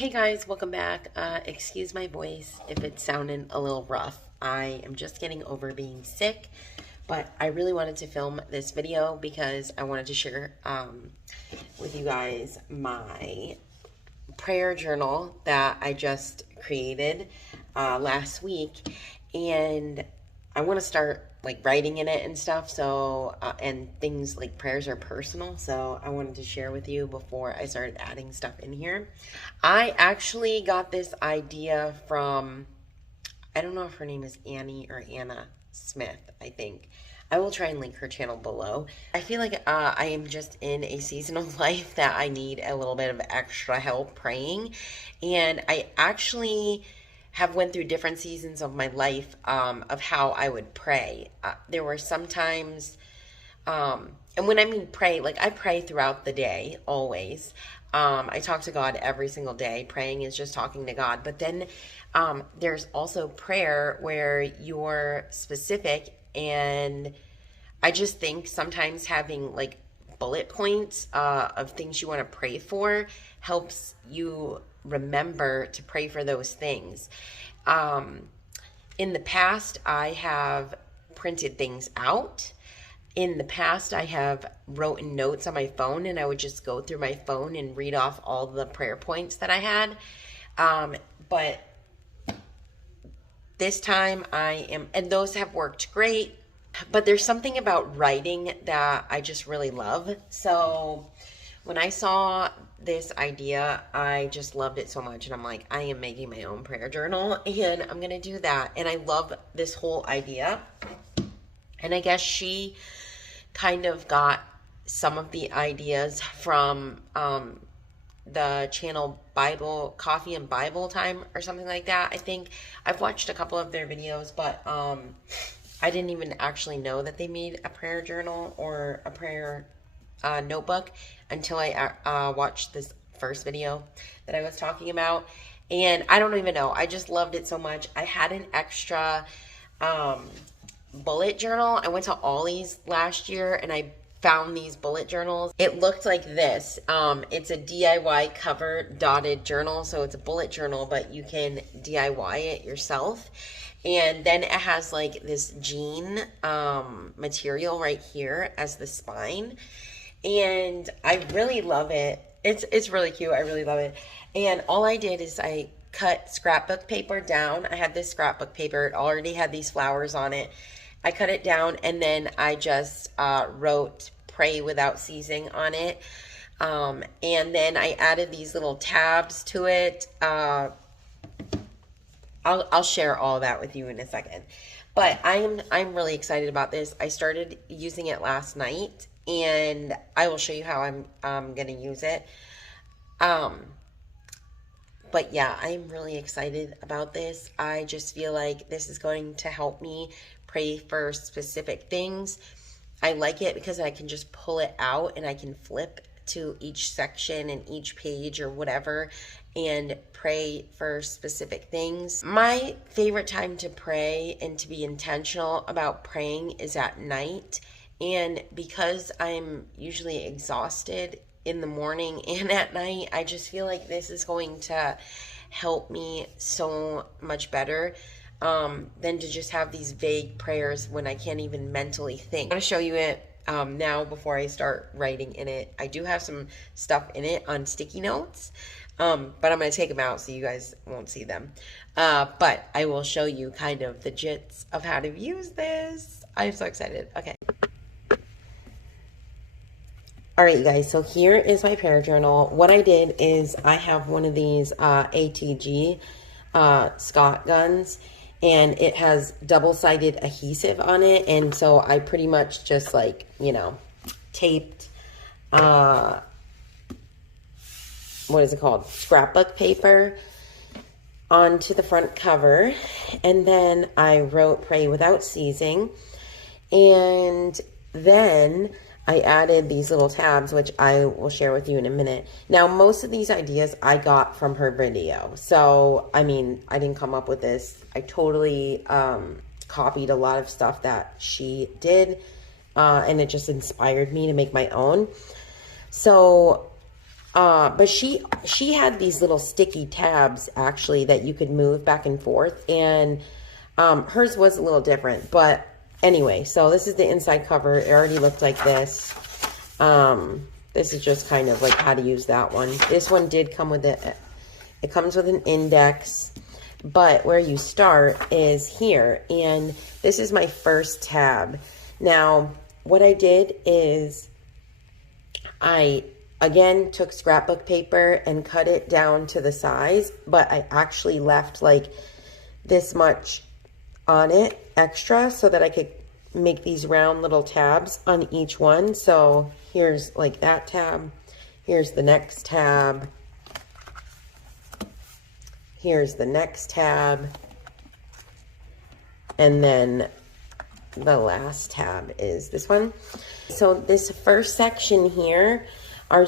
Hey guys, welcome back. Excuse my voice if it's sounding a little rough. I am just getting over being sick, but I really wanted to film this video because I wanted to share with you guys my prayer journal that I just created last week, and I want to start like writing in it and stuff. So and things like prayers are personal, so I wanted to share with you before I started adding stuff in here. I actually got this idea from, I don't know if her name is Annie or Anna Smith, I think. I will try and link her channel below. I feel like I am just in a season of life that I need a little bit of extra help praying. And I actually have went through different seasons of my life of how I would pray. There were some times, and when I mean pray, like I pray throughout the day, always. I talk to God every single day. Praying is just talking to God. But then there's also prayer where you're specific, and I just think sometimes having like bullet points of things you want to pray for helps you remember to pray for those things. In the past, I have printed things out. In the past, I have written notes on my phone, and I would just go through my phone and read off all the prayer points that I had. But this time and those have worked great, but there's something about writing that I just really love. So when I saw this idea, I just loved it so much, and I'm like, I am making my own prayer journal, and I'm gonna do that. And I love this whole idea. And I guess she kind of got some of the ideas from the channel Bible Coffee and Bible Time or something like that. I think I've watched a couple of their videos, but I didn't even actually know that they made a prayer journal or a prayer notebook until I watched this first video that I was talking about. And I don't even know, I just loved it so much. I had an extra bullet journal. I went to Ollie's last year and I found these bullet journals. It looked like this. It's a DIY cover dotted journal. So it's a bullet journal, but you can DIY it yourself. And then it has like this jean material right here as the spine. And I really love it. It's really cute. I really love it. And all I did is I cut scrapbook paper down. I had this scrapbook paper. It already had these flowers on it. I cut it down, and then I just wrote "Pray Without Ceasing" on it. And then I added these little tabs to it. I'll share all that with you in a second. But I'm really excited about this. I started using it last night, and I will show you how I'm gonna use it. But yeah, I'm really excited about this. I just feel like this is going to help me pray for specific things. I like it because I can just pull it out and I can flip to each section and each page or whatever and pray for specific things. My favorite time to pray and to be intentional about praying is at night. And because I'm usually exhausted in the morning and at night, I just feel like this is going to help me so much better than to just have these vague prayers when I can't even mentally think. I'm going to show you it now before I start writing in it. I do have some stuff in it on sticky notes, but I'm going to take them out so you guys won't see them. But I will show you kind of the gist of how to use this. I'm so excited. Okay. All right, you guys, so here is my prayer journal. What I did is I have one of these ATG Scott guns, and it has double-sided adhesive on it. And so I pretty much just like, you know, taped, what is it called? Scrapbook paper onto the front cover. And then I wrote "Pray Without Ceasing." And then I added these little tabs, which I will share with you in a minute. Now, most of these ideas I got from her video. So, I mean, I didn't come up with this. I totally copied a lot of stuff that she did, and it just inspired me to make my own. So, But she had these little sticky tabs actually that you could move back and forth, and hers was a little different. But anyway, so this is the inside cover. It already looked like this. This is just kind of like how to use that one. This one did come with it comes with an index, but where you start is here, and this is my first tab. Now, what I did is I again took scrapbook paper and cut it down to the size, but I actually left like this much on it extra so that I could make these round little tabs on each one. So here's like that tab, here's the next tab, here's the next tab, and then the last tab is this one. So this first section here are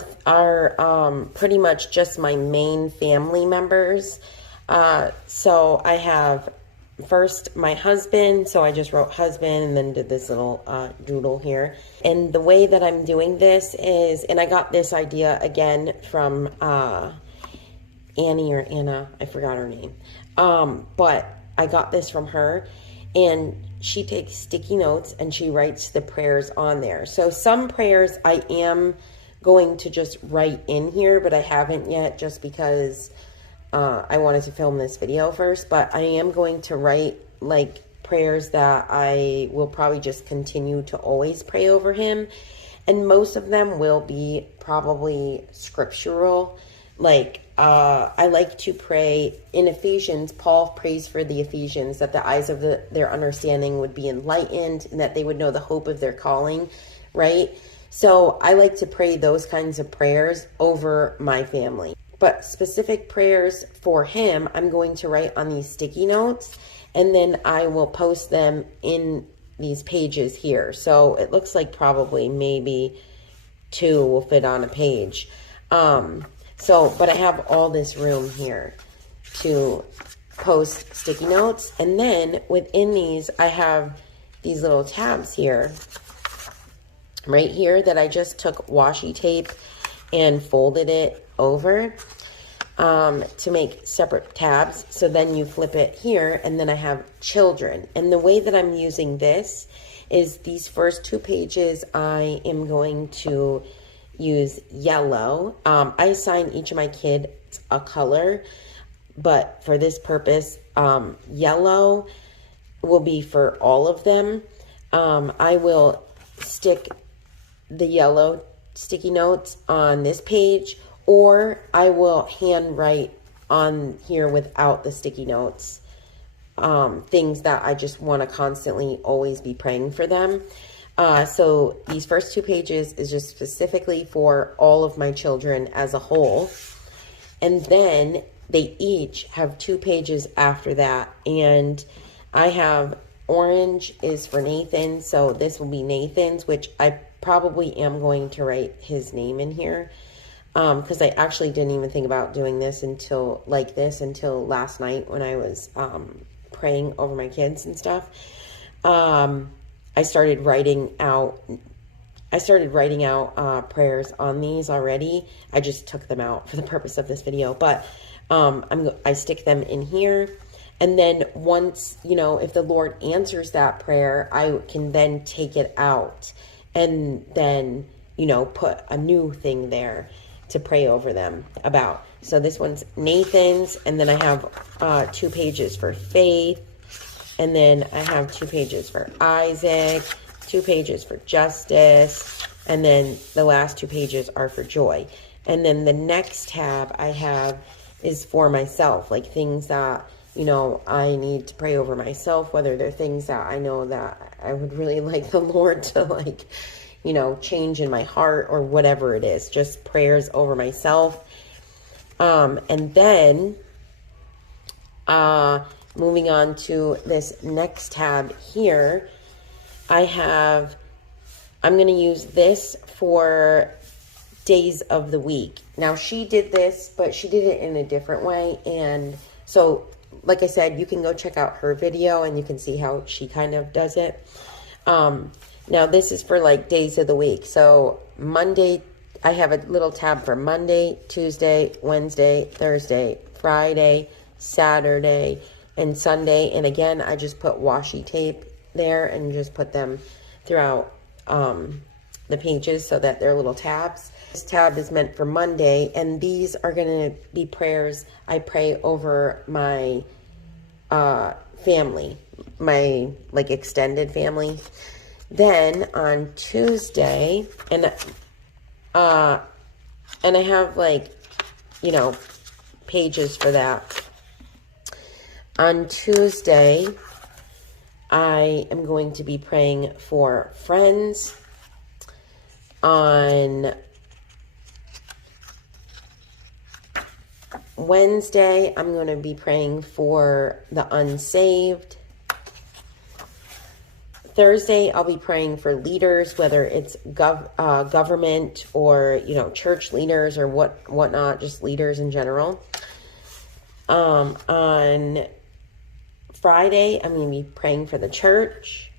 pretty much just my main family members. So I have first my husband, so I just wrote husband and then did this little doodle here. And the way that I'm doing this is, and I got this idea again from Annie or Anna, I forgot her name, but I got this from her, and she takes sticky notes and she writes the prayers on there. So some prayers I am going to just write in here, but I haven't yet just because I wanted to film this video first. But I am going to write like prayers that I will probably just continue to always pray over him, and most of them will be probably scriptural. Like I like to pray in Ephesians. Paul prays for the Ephesians that the eyes of their understanding would be enlightened and that they would know the hope of their calling, right? So I like to pray those kinds of prayers over my family. But specific prayers for him, I'm going to write on these sticky notes, and then I will post them in these pages here. So it looks like probably maybe 2 will fit on a page. But I have all this room here to post sticky notes. And then within these, I have these little tabs here, right here, that I just took washi tape and folded it over to make separate tabs. So then you flip it here, and then I have children. And the way that I'm using this is these first 2 pages, I am going to use yellow. I assign each of my kids a color, but for this purpose, yellow will be for all of them. I will stick the yellow sticky notes on this page, or I will handwrite on here without the sticky notes, things that I just want to constantly always be praying for them. So these first 2 pages is just specifically for all of my children as a whole. And then they each have 2 pages after that. And I have orange is for Nathan. So this will be Nathan's, which I probably am going to write his name in here. Because I actually didn't even think about doing this until last night when I was praying over my kids and stuff. I started writing out prayers on these already. I just took them out for the purpose of this video, but I stick them in here, and then once, if the Lord answers that prayer, I can then take it out and then, put a new thing there to pray over them about. So this one's Nathan's, and then I have 2 pages for Faith. And then I have 2 pages for Isaac, 2 pages for Justice, and then the last 2 pages are for Joy. And then the next tab I have is for myself, like things that, I need to pray over myself, whether they're things that I know that I would really like the Lord to change in my heart, or whatever it is, just prayers over myself. And then, moving on to this next tab here, I'm going to use this for days of the week. Now, she did this, but she did it in a different way. And so, like I said, you can go check out her video and you can see how she kind of does it. Now, this is for like days of the week. So Monday, I have a little tab for Monday, Tuesday, Wednesday, Thursday, Friday, Saturday, and Sunday. And again, I just put washi tape there and just put them throughout the pages so that they're little tabs. This tab is meant for Monday, and these are going to be prayers I pray over my family, my like extended family. Then on Tuesday, and I have like, you know, pages for that. On Tuesday, I am going to be praying for friends. On Wednesday, I'm going to be praying for the unsaved. Thursday, I'll be praying for leaders, whether it's government or, you know, church leaders or whatnot, just leaders in general. On Friday, I'm going to be praying for the church.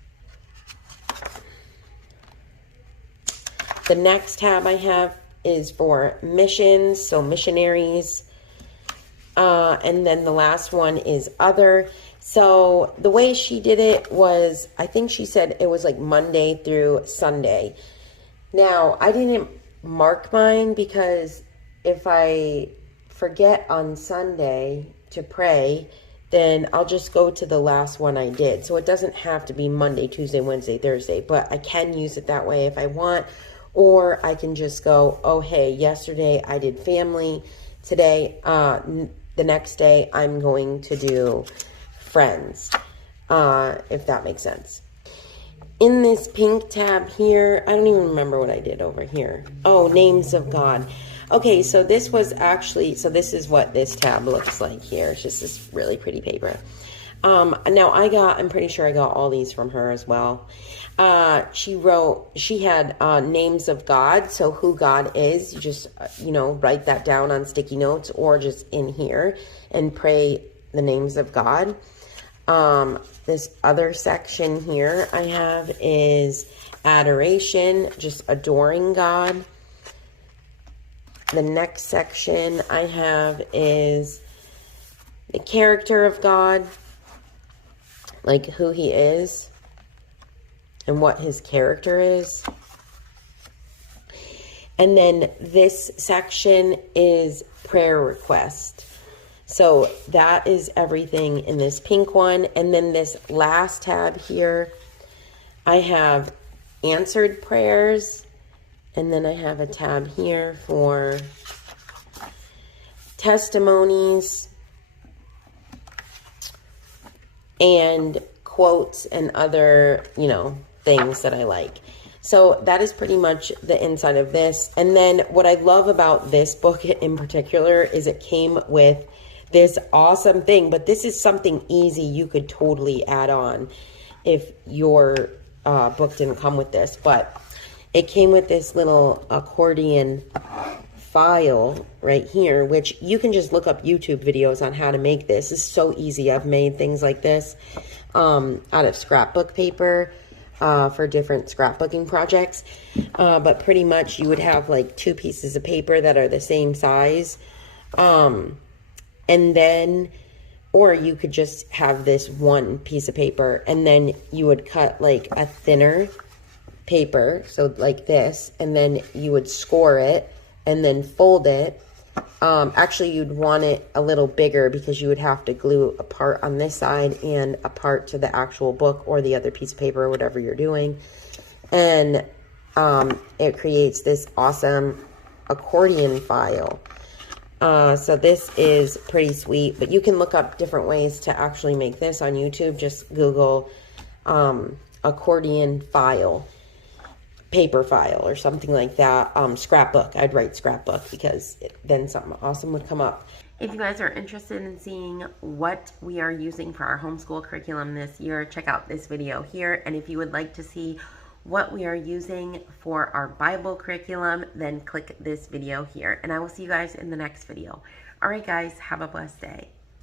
The next tab I have is for missions, so missionaries. And then the last one is other. So the way she did it was, I think she said it was like Monday through Sunday. Now, I didn't mark mine because if I forget on Sunday to pray, then I'll just go to the last one I did. So it doesn't have to be Monday, Tuesday, Wednesday, Thursday, but I can use it that way if I want. Or I can just go, oh, hey, yesterday I did family. Today, the next day, I'm going to do friends, if that makes sense. In this pink tab here, I don't even remember what I did over here. Oh, names of God. Okay, so this was actually, so this is what this tab looks like here. It's just this really pretty paper. Now I'm pretty sure I got all these from her as well. She had names of God, so who God is. You just, you know, write that down on sticky notes or just in here and pray the names of God. This other section here I have is adoration, just adoring God. The next section I have is the character of God, like who he is and what his character is. And then this section is prayer request. So that is everything in this pink one. And then this last tab here, I have answered prayers. And then I have a tab here for testimonies and quotes and other, you know, things that I like. So that is pretty much the inside of this. And then what I love about this book in particular is it came with this awesome thing, but this is something easy you could totally add on if your book didn't come with this. But it came with this little accordion file right here, which you can just look up YouTube videos on how to make this. It's so easy. I've made things like this out of scrapbook paper for different scrapbooking projects. But pretty much you would have like two pieces of paper that are the same size. And then, or you could just have this one piece of paper and then you would cut like a thinner paper, so like this, and then you would score it and then fold it. Actually, you'd want it a little bigger because you would have to glue a part on this side and a part to the actual book or the other piece of paper or whatever you're doing. And it creates this awesome accordion file. So this is pretty sweet, but you can look up different ways to actually make this on YouTube. Just Google accordion file, paper file or something like that. Scrapbook. I'd write scrapbook because then something awesome would come up. If you guys are interested in seeing what we are using for our homeschool curriculum this year, check out this video here. And if you would like to see what we are using for our Bible curriculum, then click this video here. And I will see you guys in the next video. All right, guys, have a blessed day.